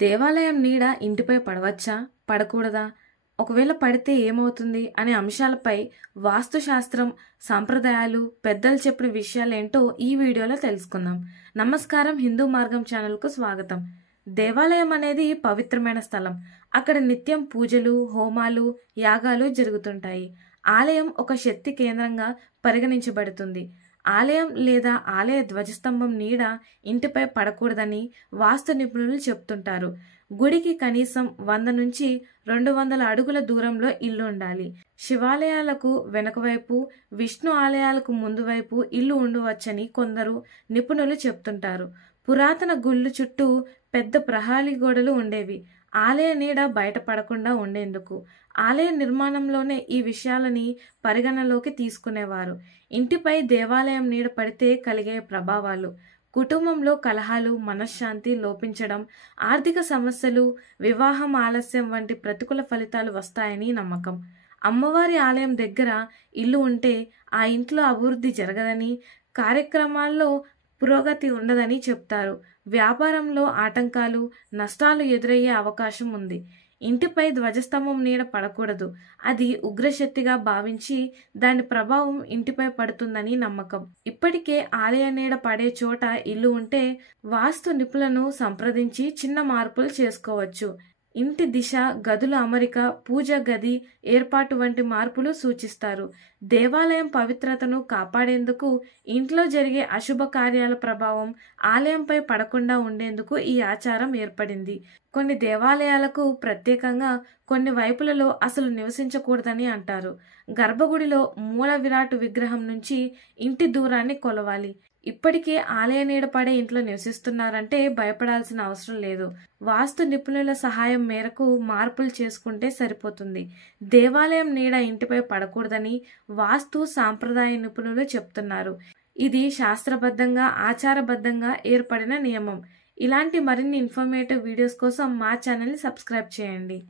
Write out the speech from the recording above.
దేవాలయం నీడ ఇంటిపై పడవచ్చా? పడకూడదా? ఒకవేళ పడితే ఏమవుతుంది? అనే అంశాలపై వాస్తుశాస్త్రం, సంప్రదాయాలు, పెద్దలు చెప్పిన విషయాలేంటో ఈ వీడియోలో తెలుసుకుందాం. నమస్కారం, హిందూ మార్గం ఛానల్కు స్వాగతం. దేవాలయం అనేది పవిత్రమైన స్థలం. అక్కడ నిత్యం పూజలు, హోమాలు, యాగాలు జరుగుతుంటాయి. ఆలయం ఒక శక్తి కేంద్రంగా పరిగణించబడుతుంది. ఆలయం లేదా ఆలయ ధ్వజస్తంభం నీడ ఇంటిపై పడకూడదని వాస్తు నిపుణులు చెప్తుంటారు. గుడికి కనీసం 100 నుంచి 200 అడుగుల దూరంలో ఇల్లు ఉండాలి. శివాలయాలకు వెనుకవైపు, విష్ణు ఆలయాలకు ముందు వైపు ఇల్లు ఉండవచ్చని కొందరు నిపుణులు చెప్తుంటారు. పురాతన గుళ్ళు చుట్టూ పెద్ద ప్రహరీ గోడలు ఉండేవి, ఆలయ నీడ బయటపడకుండా ఉండేందుకు. ఆలయ నిర్మాణంలోనే ఈ విషయాలని పరిగణలోకి తీసుకునేవారు. ఇంటిపై దేవాలయం నీడ పడితే కలిగే ప్రభావాలు: కుటుంబంలో కలహాలు, మనశ్శాంతి లోపించడం, ఆర్థిక సమస్యలు, వివాహం ఆలస్యం వంటి ప్రతికూల ఫలితాలు వస్తాయని నమ్మకం. అమ్మవారి ఆలయం దగ్గర ఇల్లు ఉంటే ఆ ఇంట్లో అభివృద్ధి జరగదని, కార్యక్రమాల్లో పురోగతి ఉండదని చెప్తారు. వ్యాపారంలో ఆటంకాలు, నష్టాలు ఎదురయ్యే అవకాశం ఉంది. ఇంటిపై ధ్వజస్తంభం నీడ పడకూడదు. అది ఉగ్రశక్తిగా భావించి దాని ప్రభావం ఇంటిపై పడుతుందని నమ్మకం. ఇప్పటికే ఆలయ నీడ పడే చోట ఇల్లు ఉంటే వాస్తు నిపుణులను సంప్రదించి చిన్న మార్పులు చేసుకోవచ్చు. ఇంటి దిశ, గదుల అమరిక, పూజ గది ఏర్పాటు వంటి మార్పులు సూచిస్తారు. దేవాలయం పవిత్రతను కాపాడేందుకు, ఇంట్లో జరిగే అశుభ కార్యాల ప్రభావం ఆలయంపై పడకుండా ఉండేందుకు ఈ ఆచారం ఏర్పడింది. కొన్ని దేవాలయాలకు ప్రత్యేకంగా కొన్ని వైపులలో అసలు నివసించకూడదని అంటారు. గర్భగుడిలో మూల విరాట్ విగ్రహం నుంచి ఇంటి దూరాన్ని కొలవాలి. ఇప్పటికే ఆలయ నీడ పడే ఇంట్లో నివసిస్తున్నారంటే భయపడాల్సిన అవసరం లేదు. వాస్తు నిపుణుల సహాయం మేరకు మార్పులు చేసుకుంటే సరిపోతుంది. దేవాలయం నీడ ఇంటిపై పడకూడదని వాస్తు సాంప్రదాయ నిపుణులు చెప్తున్నారు. ఇది శాస్త్రబద్ధంగా, ఆచారబద్ధంగా ఏర్పడిన నియమం. ఇలాంటి మరిన్ని ఇన్ఫర్మేటివ్ వీడియోస్ కోసం మా ఛానల్ని సబ్స్క్రైబ్ చేయండి.